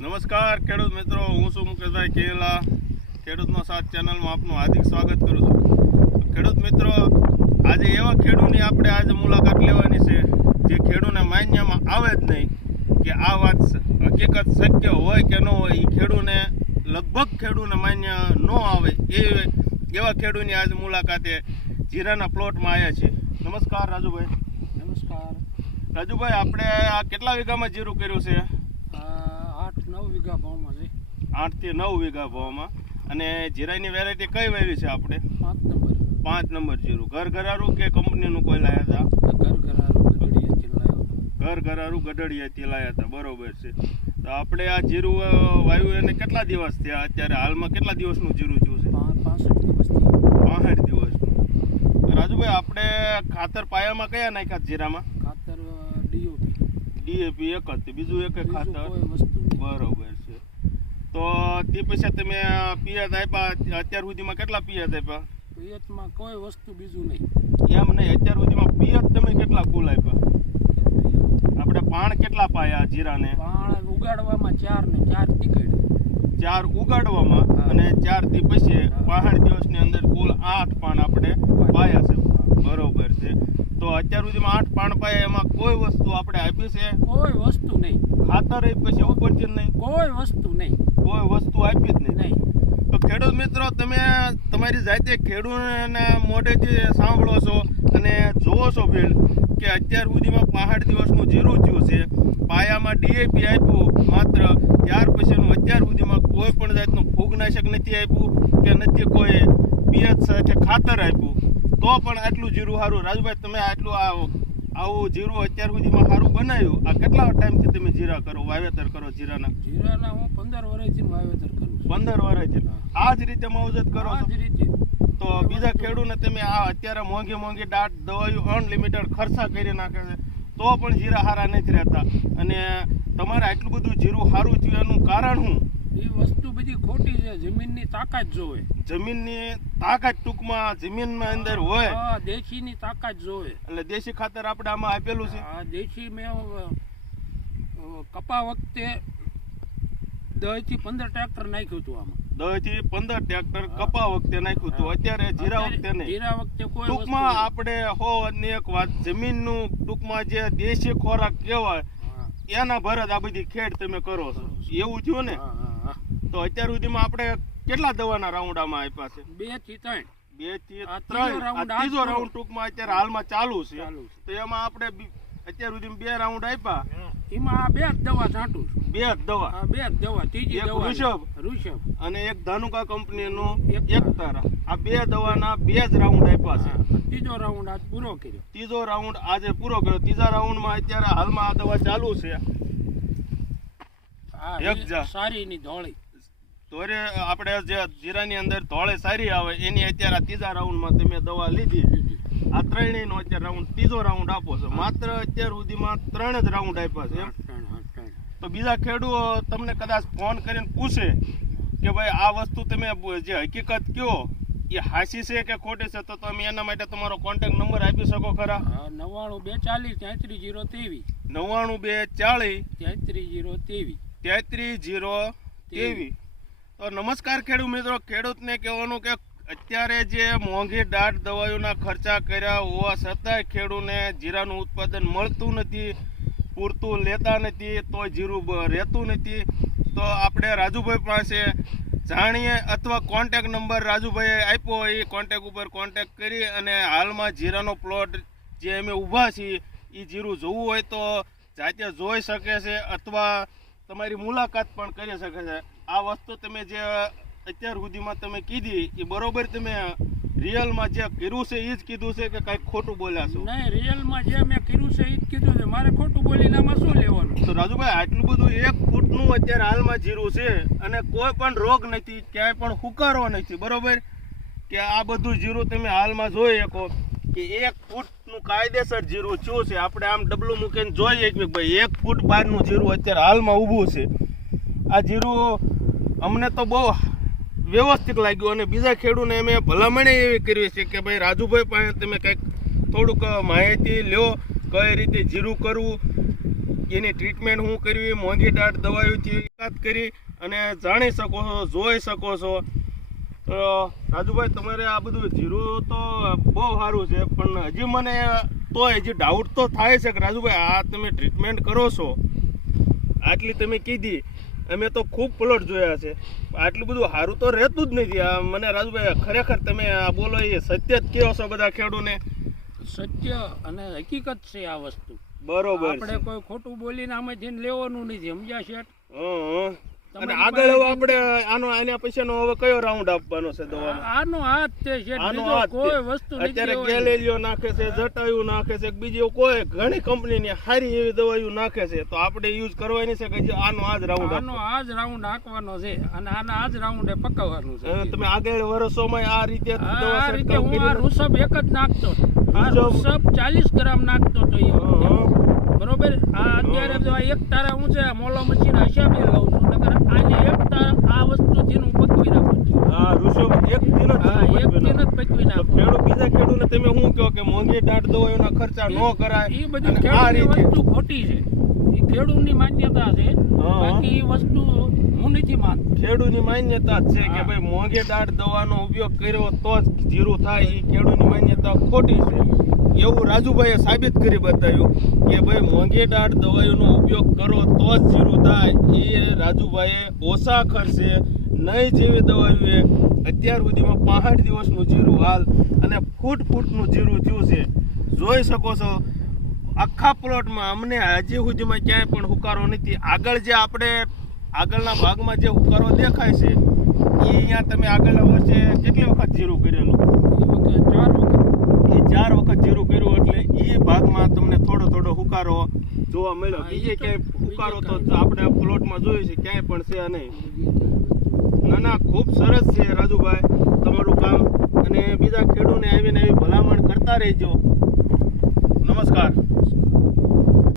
નમસ્કાર ખેડૂત મિત્રો. હું છું મુકેશભાઈ કેલા ખેડૂતનો સાથ ચેનલમાં આપનું હાર્દિક સ્વાગત કરું છું. ખેડૂત મિત્રો આજે એવા ખેડૂતની આપણે આજે મુલાકાત લેવાની છે જે ખેડૂતને માન્યમાં આવે જ નહીં કે આ વાત હકીકત શક્ય હોય કે ન હોય એ ખેડૂને લગભગ ખેડૂને માન્ય ન આવે એ એવા ખેડૂની આજે મુલાકાતે જીરાના પ્લોટમાં આવ્યા છે નમસ્કાર રાજુભાઈ. નમસ્કાર. રાજુભાઈ આપણે આ કેટલા વીઘામાં જીરું કર્યું છે? નવ વીઘા ભાવમાં છે. આઠથી નવ વીઘા ભાવમાં. અને જીરાની વેરાયટી કઈ વાવી છે આપણે? પાંચ નંબર. પાંચ નંબર જીરું. ઘર ઘરારું કે કંપનીનું કોઈ લાયા હતા? ઘર ઘરારું ગઢડિયાથી લાવ્યો ઘર ઘરારું ગઢડિયાથી લાયા હતા. બરોબર છે. તો આપણે આ જીરું વાયુ વાવ્યું એને કેટલા દિવસ થયા? અત્યારે હાલમાં કેટલા દિવસનું જીરું થયું છે? પાસઠ પાંસઠ પાસઠ દિવસનું. રાજુભાઈ આપણે ખાતર પાયામાં કયા નાખ્યા જીરામાં? ડીએપી એક જ બીજું એક ખાતર. બરોબર છે. તો તે પછી તમે પિયત આપ્યા અત્યાર સુધીમાં કેટલા પિયત આપ્યા? પિયતમાં કોઈ વસ્તુ બીજું નહીં. એમ નહીં અત્યાર સુધીમાં પિયત તમે કેટલા કુલ આપ્યા? આપણે પાણ કેટલા પાયા જીરાને? પાણ ઉગાડવામાં ચાર ને ચાર ટીકડ. ચાર ઉગાડવામાં અને ચારથી પછી પાંસઠ દિવસની અંદર કુલ આઠ પાણ આપણે પાયા છે બરોબર છે તો અત્યાર સુધીમાં આઠ પાણ પાયા એમાં કોઈ વસ્તુ આપણે આપી છે? કોઈ વસ્તુ નહીં. ખાતર પછી ઉપરથી નહીં? કોઈ વસ્તુ નહીં. કોઈ વસ્તુ આપી જ નહીં. નહીં. તો ખેડૂત મિત્રો તમે તમારી જાતે ખેડૂતના મોઢેથી સાંભળો છો અને જોવો છો ફિલ્ડ કે અત્યાર સુધીમાં પહાડ દિવસનું જીરું થયું છે. પાયામાં ડીએપી આપ્યું માત્ર. ત્યાર પછીનું અત્યાર સુધીમાં કોઈ પણ જાતનું ફૂગનાશક નથી આપ્યું કે નથી કોઈ પિયત સાથે ખાતર આપ્યું. તો પણ આટલું જીરું સારું રાજુભાઈ તમે આટલું આ આવું જીરું અત્યાર સુધીમાં સારું બનાવ્યું. આ કેટલા ટાઈમથી તમે જીરા કરો? વાવેતર કરો જીરાના? જીરાના હું પંદર વર્ષથી વાવેતર કરું પંદર વર્ષથી આ જ રીતે માવજત કરો આ જ રીતે. તો બીજા ખેડૂતને તમે આ અત્યારે મોંઘી મોંઘી દાટ દવાઈઓ અનલિમિટેડ ખર્ચા કરી નાખે છે. તો પણ જીરા હારા નથી રહેતા. અને તમારે આટલું બધું જીરું સારું થયું એનું કારણ શું? એ વસ્તુ બધી ખોટી છે. જમીનની તાકાત જોવે. જમીનની તાકાત ટૂંકમાં જમીનમાં અંદર હોય. હા દેશીની તાકાત જોવે. એટલે દેશી ખાતર આપણે આમાં આપેલું છે. હા દેશી મેં કપા વખતે દસથી પંદર ટ્રેક્ટર નાખ્યું હતું આમાં. દસથી પંદર ટ્રેક્ટર કપા વખતે નાખ્યું હતું. અત્યારે જીરા વખતે નહીં. જીરા વખતે કોઈ ટૂંકમાં આપણે હો અને એક વાત જમીનનું ટૂંકમાં જે દેશી ખોરાક કહેવાય એના ભરત આ બધી ખેડ તમે કરો છો. એવું થયું ને. તો અત્યાર સુધીમાં આપણે કેટલા દવાના રાઉન્ડ આમાં આપ્યા છે? બેથી ત્રણ. બેથી ત્રણ. ત્રીજો રાઉન્ડ ટૂંકમાં અત્યારે હાલમાં ચાલુ છે. તો એમાં આપણે અત્યાર સુધીમાં બે રાઉન્ડ આપ્યા. એમાં આ બે જ દવા છાંટું છું. બે જ દવા. આ બે જ દવા ત્રીજી દવા ઋષભ. ઋષભ. અને એક ધાનુકા કંપની એક એક તારા. આ બે દવાના બે જ રાઉન્ડ આપ્યા છે. ત્રીજો રાઉન્ડ આજ પૂરો કર્યો. ત્રીજો રાઉન્ડ આજે પૂરો કર્યો. ત્રીજા રાઉન્ડમાં અત્યારે હાલમાં આ દવા ચાલુ છે. એક સારી ની ધોળી. તોરે આપણે જે જીરાની અંદર ધોળે સારી આવે એની અત્યારે આ ત્રીજા રાઉન્ડમાં તમે દવા લીધી. આ ત્રણેયનો અત્યારે રાઉન્ડ ત્રીજો રાઉન્ડ આપો છો. માત્ર અત્યાર સુધીમાં ત્રણ જ રાઉન્ડ આપ્યા છે. તો બીજા ખેડૂતો તમને કદાચ ફોન કરીને પૂછે કે ભાઈ આ વસ્તુ તમે જે હકીકત કયો? એ હાસી છે કે ખોટી છે? તો તમે એના માટે તમારો કોન્ટેક્ટ નંબર આપી શકો ખરા? નવ્વાણું બે ચાલીસ તેત્રીસ જીરો ત્રેવીસ. નવ્વાણું બે ચાલીસ તેત્રીસ જીરો ત્રેવીસ. તેત્રીસ જીરો તેવીસ તો નમસ્કાર ખેડૂત મિત્રો. ખેડૂતને કહેવાનું કે અત્યારે જે મોંઘી દાટ દવાઓના ખર્ચા કર્યા હોવા છતાંય ખેડૂતને જીરાનું ઉત્પાદન મળતું નથી, પૂરતું લેતા નથી, તો જીરું રહેતું નથી. તો આપણે રાજુભાઈ પાસે જાણીએ અથવા કોન્ટેક નંબર રાજુભાઈએ આપ્યો, એ કોન્ટેક ઉપર કોન્ટેક કરી અને હાલમાં જીરાનો પ્લોટ જે અમે ઊભા છીએ એ જીરું જોવું હોય તો જાતે જોઈ શકે છે અથવા તમારી મુલાકાત પણ કરી શકે છે. આ વસ્તુ તમે જે અત્યાર સુધીમાં તમે કીધી એ બરોબર તમે રિયલમાં જે કર્યું છે એ જ કીધું છે કે કાંઈક ખોટું બોલ્યા છો? નહીં રિયલમાં જે મેં કર્યું છે એ જ કીધું છે. મારે ખોટું બોલીને આમાં શું લેવાનું? તો રાજુભાઈ આટલું બધું એક ફૂટનું અત્યારે હાલમાં જીરું છે અને કોઈ પણ રોગ નથી ક્યાંય પણ હુકારો નથી બરોબર? કે આ બધું જીરું તમે હાલમાં જોઈ શકો કે એક ફૂટનું કાયદેસર જીરું શું છે? આપણે આમ ડબલું મૂકીને જોઈએ કે ભાઈ એક ફૂટ બહારનું જીરું અત્યારે હાલમાં ઊભું છે. આ જીરું અમને તો બહુ વ્યવસ્થિત લાગ્યું અને બીજા ખેડૂતને અમે ભલામણ એવી કરવી છે કે ભાઈ, રાજુભાઈ પાસે તમે કંઈક થોડુંક માહિતી લ્યો, કઈ રીતે જીરું કરવું, એની ટ્રીટમેન્ટ હું કરવી, મોંઘી દાટ દવાઓથી વાત કરી અને જાણી શકો છો, જોઈ શકો છો. રાજુભાઈ, તમારે આ બધું જીરું તો બહુ સારું છે, પણ હજી મને તો હજી ડાઉટ તો થાય છે કે રાજુભાઈ, આ તમે ટ્રીટમેન્ટ કરો છો. આટલી તમે કીધી. અમે તો ખૂબ પ્લોટ જોયા છે. આટલું બધું સારું તો રહેતું જ નથી. આ મને રાજુભાઈ ખરેખર તમે આ બોલો એ સત્ય જ કહો છો બધા ખેડૂને? સત્ય અને હકીકત છે આ વસ્તુ. બરોબર આપણે કોઈ ખોટું બોલીને આમાંથી લેવાનું નથી સમજ્યા શેઠ? હં, હં. અને આગળ હવે આપણે આનો આના પૈસાનો હવે કયો રાઉન્ડ આપવાનો છે દવાનો? આનો હાથ છે શેઠ. આનો કોઈ વસ્તુ નથી અત્યારે ગેલેલિયો નાખે છે જટાયું નાખે છે બીજી કોઈ ઘણી કંપનીની સારી એવી દવાઈઓ નાખે છે. તો આપણે યુઝ કરવાની છે કે આનો આજ રાઉન્ડ આનો આજ રાઉન્ડ હાંકવાનો છે અને આના આજ રાઉન્ડે પકવવાનું છે. તમે આગળ વર્ષોમાં આ રીતે આ રીતે હું આ રૂસબ એક જ નાખતો. આ રૂસબ? ચાલીસ ગ્રામ નાખતો તો. બરોબર? આ અત્યારે જો એક તારા હું છે મોલો મશીન હિસાબે લઉં છું? નકર આને એક આ વસ્તુ જેનું પકવી નાખું હા એક દિન જ એક. દિન જ પકવી નાખું. ખેડૂત બીજા ખેડૂતને તમે શું કહો કે મોંઘી દાટ દવાઓના ખર્ચા ન કરાય? એ બધું ખેડૂતની વસ્તુ ખોટી છે. એ ખેડૂતની માન્યતા છે. બાકી એ વસ્તુ હું નથી માનતો. ખેડૂતની માન્યતા છે કે ભાઈ મોંઘી દાટ દવાનો ઉપયોગ કર્યો તો જ જીરું થાય. એ ખેડૂતની માન્યતા ખોટી છે. એવું રાજુભાઈએ સાબિત કરી બતાવ્યું કે ભાઈ મોંઘી દાટ દવાઈઓનો ઉપયોગ કરો તો જ જીરું થાય. એ રાજુભાઈએ ઓછા ખર્ચે નહીં જેવી દવાઈઓ અત્યાર સુધીમાં પાંઠ દિવસનું જીરું હાલ અને ફૂટ ફૂટનું જીરું થયું છે. જોઈ શકો છો, આખા પ્લોટમાં અમને હજી સુધીમાં ક્યાંય પણ હુકારો નથી. આગળ જે આપણે આગળના ભાગમાં જે હુકારો દેખાય છે એ અહીંયા તમે આગળના વર્ષે કેટલી વખત જીરું કરેલું ચાર વખત. એ ચાર વખત જીરું કર્યું એટલે એ ભાગમાં તમને થોડો થોડો હુકારો જોવા મળ્યો. બીજે ક્યાંય હુકારો તો આપણે પ્લોટમાં જોયું છે ક્યાંય પણ છે નહીં. ના ના ખૂબ સરસ છે રાજુભાઈ તમારું કામ. અને બીજા ખેડૂને આવીને આવી ભલામણ કરતા રહેજો. નમસ્કાર.